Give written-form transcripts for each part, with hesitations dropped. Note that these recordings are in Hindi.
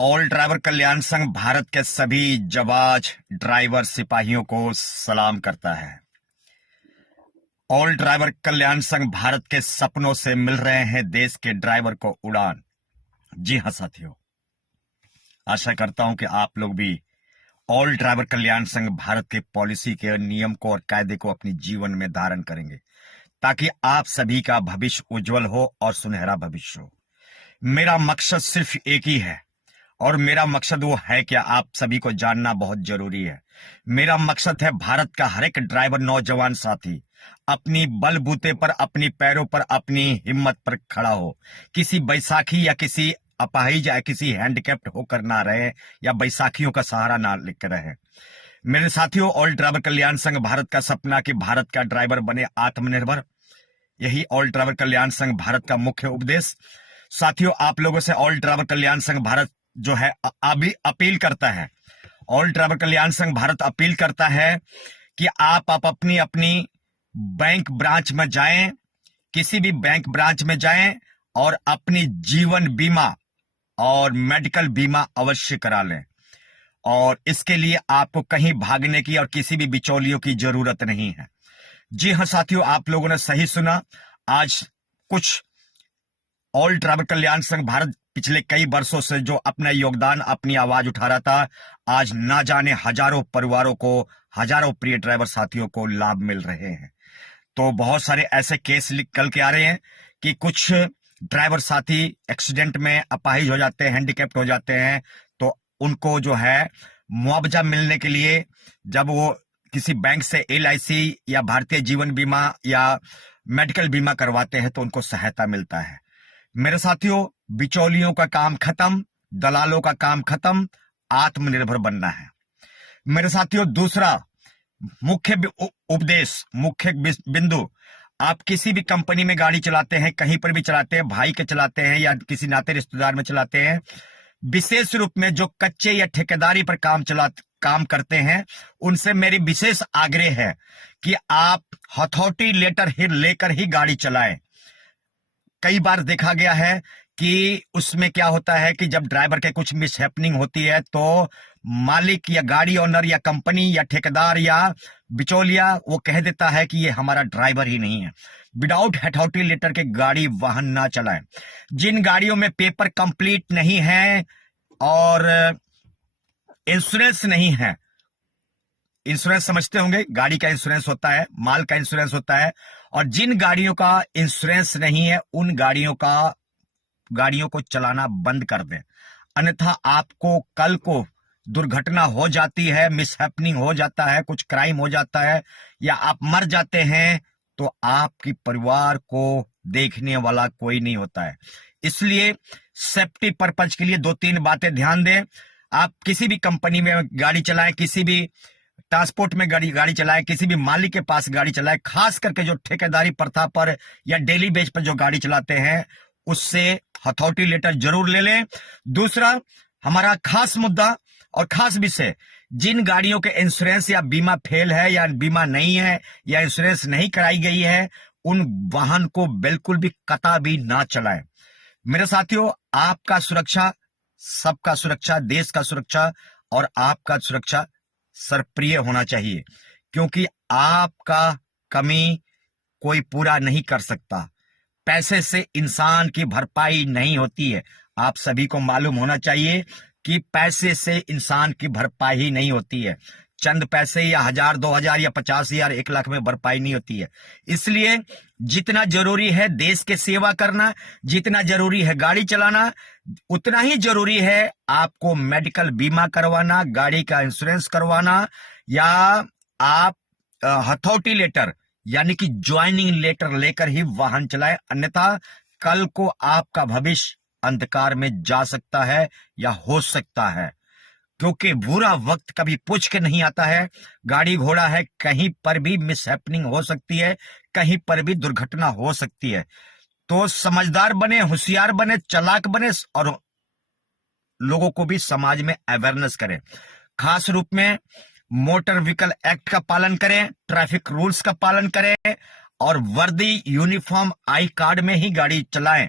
ऑल ड्राइवर कल्याण संघ भारत के सभी जाबाज ड्राइवर सिपाहियों को सलाम करता है। ऑल ड्राइवर कल्याण संघ भारत के सपनों से मिल रहे हैं देश के ड्राइवर को उड़ान। जी हां साथियों, आशा करता हूं कि आप लोग भी ऑल ड्राइवर कल्याण संघ भारत के पॉलिसी के नियम को और कायदे को अपने जीवन में धारण करेंगे ताकि आप सभी का भविष्य उज्जवल हो और सुनहरा भविष्य हो। मेरा मकसद सिर्फ एक ही है और मेरा मकसद वो है कि आप सभी को जानना बहुत जरूरी है। मेरा मकसद है भारत का हर एक ड्राइवर नौजवान साथी अपनी बलबूते पर, अपनी पैरों पर, अपनी हिम्मत पर खड़ा हो, किसी बैसाखी या किसी अपाहिज या किसी हैंडीकैप्ड होकर ना रहे या बैसाखियों का सहारा ना लेकर रहे। मेरे साथियों, ऑल ड्राइवर कल्याण संघ भारत का सपना कि भारत का ड्राइवर बने आत्मनिर्भर, यही ऑल ड्राइवर कल्याण संघ भारत का मुख्य उपदेश। साथियों, आप लोगों से ऑल ड्राइवर कल्याण संघ भारत जो है अभी अपील करता है, ऑल ड्राइवर कल्याण संघ भारत अपील करता है कि आप अपनी अपनी बैंक ब्रांच में जाएं, किसी भी बैंक ब्रांच में जाएं और अपनी जीवन बीमा और मेडिकल बीमा अवश्य करा लें। और इसके लिए आपको कहीं भागने की और किसी भी बिचौलियों की जरूरत नहीं है। जी हां साथियों, आप लोगों ने सही सुना। आज कुछ ऑल ड्राइवर कल्याण संघ भारत पिछले कई वर्षों से जो अपना योगदान, अपनी आवाज उठा रहा था, आज ना जाने हजारों परिवारों को, हजारों प्रिय ड्राइवर साथियों को लाभ मिल रहे हैं। तो बहुत सारे ऐसे केस निकल के आ रहे हैं कि कुछ ड्राइवर साथी एक्सीडेंट में अपाहिज हो जाते हैं, हैंडीकैप्ड हो जाते हैं, तो उनको जो है मुआवजा मिलने के लिए जब वो किसी बैंक से LIC या भारतीय जीवन बीमा या मेडिकल बीमा करवाते हैं तो उनको सहायता मिलता है। मेरे साथियों, बिचौलियों का काम खत्म, दलालों का काम खत्म, आत्मनिर्भर बनना है। मेरे साथियों, दूसरा मुख्य उपदेश, मुख्य बिंदु, आप किसी भी कंपनी में गाड़ी चलाते हैं, कहीं पर भी चलाते हैं, भाई के चलाते हैं या किसी नाते रिश्तेदार में चलाते हैं, विशेष रूप में जो कच्चे या ठेकेदारी पर काम करते हैं, उनसे मेरी विशेष आग्रह है कि आप हथौटी लेकर ही गाड़ी चलाएं। कई बार देखा गया है कि उसमें क्या होता है कि जब ड्राइवर के कुछ मिसहैपनिंग होती है तो मालिक या गाड़ी ओनर या कंपनी या ठेकेदार या बिचौलिया वो कह देता है कि ये हमारा ड्राइवर ही नहीं है। विदाउट हथौटी लेटर के गाड़ी वाहन ना चलाएं। जिन गाड़ियों में पेपर कंप्लीट नहीं है और इंश्योरेंस नहीं है, इंश्योरेंस समझते होंगे, गाड़ी का इंश्योरेंस होता है, माल का इंश्योरेंस होता है, और जिन गाड़ियों का इंश्योरेंस नहीं है उन गाड़ियों को चलाना बंद कर दें, अन्यथा आपको कल को दुर्घटना हो जाती है, मिसहैपनिंग हो जाता है, कुछ क्राइम हो जाता है या आप मर जाते हैं तो आपकी परिवार को देखने वाला कोई नहीं होता है। इसलिए सेफ्टी पर्पज के लिए 2-3 बातें ध्यान दें। आप किसी भी कंपनी में गाड़ी चलाएं, किसी भी ट्रांसपोर्ट में गाड़ी चलाएं, किसी भी मालिक के पास गाड़ी चलाएं, खास करके जो ठेकेदारी प्रथा पर या डेली बेस पर जो गाड़ी चलाते हैं उससे हथौटी लेटर जरूर ले लें। दूसरा हमारा खास मुद्दा और खास विषय, जिन गाड़ियों के इंश्योरेंस या बीमा फेल है या बीमा नहीं है या इंश्योरेंस नहीं कराई गई है, उन वाहन को बिल्कुल भी कतई भी ना चलाएं। मेरे साथियों, आपका सुरक्षा, सबका सुरक्षा, देश का सुरक्षा और आपका सुरक्षा सर्वप्रिय होना चाहिए, क्योंकि आपका कमी कोई पूरा नहीं कर सकता। पैसे से इंसान की भरपाई नहीं होती है। आप सभी को मालूम होना चाहिए कि पैसे से इंसान की भरपाई नहीं होती है। चंद पैसे या 1000, 2000 या 50,000, 1 लाख में भरपाई नहीं होती है। इसलिए जितना जरूरी है देश के सेवा करना, जितना जरूरी है गाड़ी चलाना, उतना ही जरूरी है आपको मेडिकल बीमा करवाना, गाड़ी का इंश्योरेंस करवाना, या आप हथौटी लेटर यानी कि ज्वाइनिंग लेटर लेकर ही वाहन चलाएं, अन्यथा कल को आपका भविष्य अंधकार में जा सकता है या हो सकता है, क्योंकि बुरा वक्त कभी पूछ के नहीं आता है। गाड़ी घोड़ा है, कहीं पर भी मिसहैपनिंग हो सकती है, कहीं पर भी दुर्घटना हो सकती है। तो समझदार बने, होशियार बने, चालाक बने और लोगों को भी समाज में अवेयरनेस करें। खास रूप में मोटर व्हीकल एक्ट का पालन करें, ट्रैफिक रूल्स का पालन करें और वर्दी, यूनिफॉर्म, आई कार्ड में ही गाड़ी चलाएं।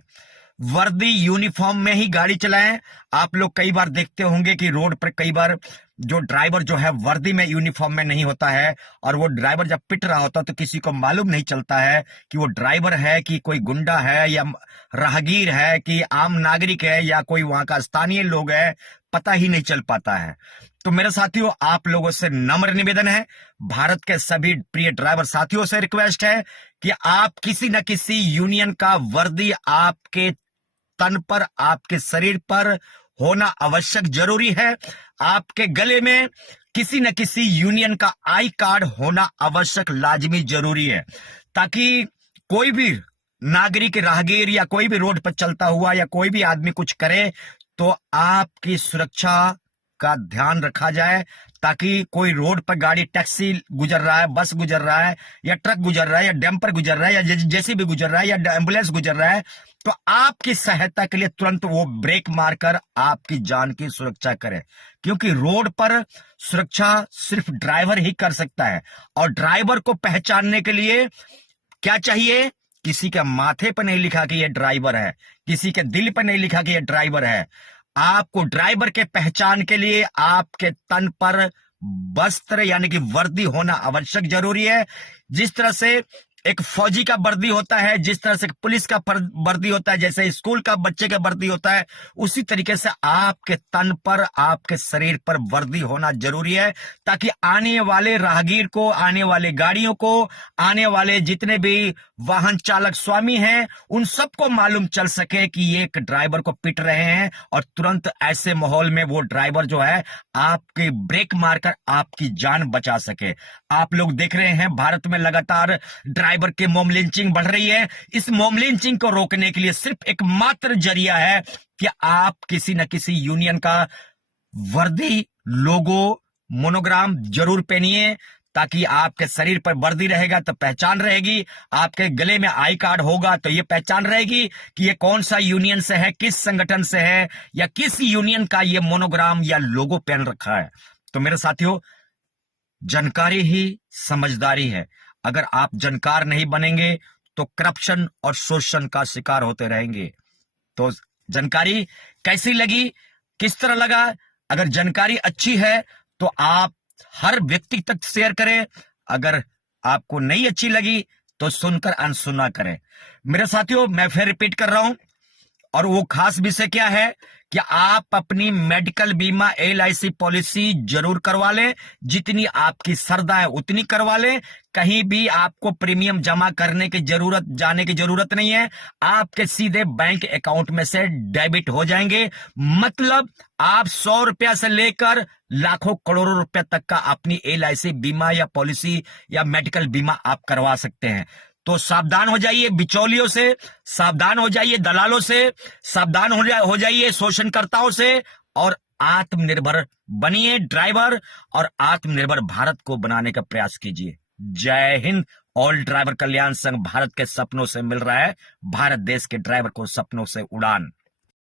वर्दी यूनिफॉर्म में ही गाड़ी चलाएं। आप लोग कई बार देखते होंगे कि रोड पर कई बार जो ड्राइवर जो है वर्दी में यूनिफॉर्म में नहीं होता है, और वो ड्राइवर जब पिट रहा होता है तो किसी को मालूम नहीं चलता है कि वो ड्राइवर है कि कोई गुंडा है या राहगीर है कि आम नागरिक है या कोई वहां का स्थानीय लोग है, पता ही नहीं चल पाता है। तो मेरे साथियों, आप लोगों से नम्र निवेदन है, भारत के सभी प्रिय ड्राइवर साथियों से रिक्वेस्ट है कि आप किसी न किसी यूनियन का वर्दी आपके तन पर, आपके शरीर पर होना आवश्यक जरूरी है। आपके गले में किसी न किसी यूनियन का आई कार्ड होना आवश्यक लाजमी जरूरी है, ताकि कोई भी नागरिक, राहगीर या कोई भी रोड पर चलता हुआ या कोई भी आदमी कुछ करे तो आपकी सुरक्षा का ध्यान रखा जाए, ताकि कोई रोड पर गाड़ी, टैक्सी गुजर रहा है, बस गुजर रहा है या ट्रक गुजर रहा है या डंपर गुजर रहा है या जेसीबी गुजर रहा है या एम्बुलेंस गुजर रहा है, तो आपकी सहायता के लिए तुरंत वो ब्रेक मारकर आपकी जान की सुरक्षा करे। क्योंकि रोड पर सुरक्षा सिर्फ ड्राइवर ही कर सकता है, और ड्राइवर को पहचानने के लिए क्या चाहिए? किसी के माथे पर नहीं लिखा कि ये ड्राइवर है, किसी के दिल पर नहीं लिखा कि ये ड्राइवर है। आपको ड्राइवर के पहचान के लिए आपके तन पर वस्त्र यानी कि वर्दी होना आवश्यक जरूरी है। जिस तरह से एक फौजी का वर्दी होता है, जिस तरह से पुलिस का वर्दी होता है, जैसे स्कूल का बच्चे का वर्दी होता है, उसी तरीके से आपके तन पर, आपके शरीर पर वर्दी होना जरूरी है, ताकि आने वाले राहगीर को, आने वाले गाड़ियों को, आने वाले जितने भी वाहन चालक स्वामी हैं, उन सबको मालूम चल सके कि ये एक ड्राइवर को पिट रहे हैं, और तुरंत ऐसे माहौल में वो ड्राइवर जो है आपके ब्रेक मारकर आपकी जान बचा सके। आप लोग देख रहे हैं भारत में लगातार ड्राइवर के मॉब लिंचिंग बढ़ रही है। इस मॉब लिंचिंग को रोकने के लिए सिर्फ एक मात्र जरिया है कि आप किसी न किसी यूनियन का वर्दी, लोगो, मोनोग्राम जरूर पहनिए, ताकि आपके शरीर पर वर्दी रहेगा तो पहचान रहेगी, आपके गले में आई कार्ड होगा तो ये पहचान रहेगी कि ये कौन सा यूनियन से है, किस संगठन से है, या किस यूनियन का ये मोनोग्राम या लोगो पहन रखा है। तो मेरे साथियों, जानकारी ही समझदारी है। अगर आप जानकार नहीं बनेंगे तो करप्शन और शोषण का शिकार होते रहेंगे। तो जानकारी कैसी लगी, किस तरह लगा? अगर जानकारी अच्छी है तो आप हर व्यक्ति तक शेयर करें। अगर आपको नहीं अच्छी लगी तो सुनकर अनसुना करें। मेरे साथियों, मैं फिर रिपीट कर रहा हूं, और वो खास विषय क्या है कि आप अपनी मेडिकल बीमा LIC पॉलिसी जरूर करवा लें। जितनी आपकी श्रद्धा है उतनी करवा लें। कहीं भी आपको प्रीमियम जमा करने की जाने की जरूरत नहीं है। आपके सीधे बैंक अकाउंट में से डेबिट हो जाएंगे। मतलब आप 100 रुपया से लेकर लाखों करोड़ों रुपया तक का अपनी LIC बीमा या पॉलिसी या मेडिकल बीमा आप करवा सकते हैं। तो सावधान हो जाइए बिचौलियों से, सावधान हो जाइए दलालों से, सावधान हो जाइए शोषणकर्ताओं से, और आत्मनिर्भर बनिए ड्राइवर, और आत्मनिर्भर भारत को बनाने का प्रयास कीजिए। जय हिंद। ऑल ड्राइवर कल्याण संघ भारत के सपनों से मिल रहा है, भारत देश के ड्राइवर को सपनों से उड़ान।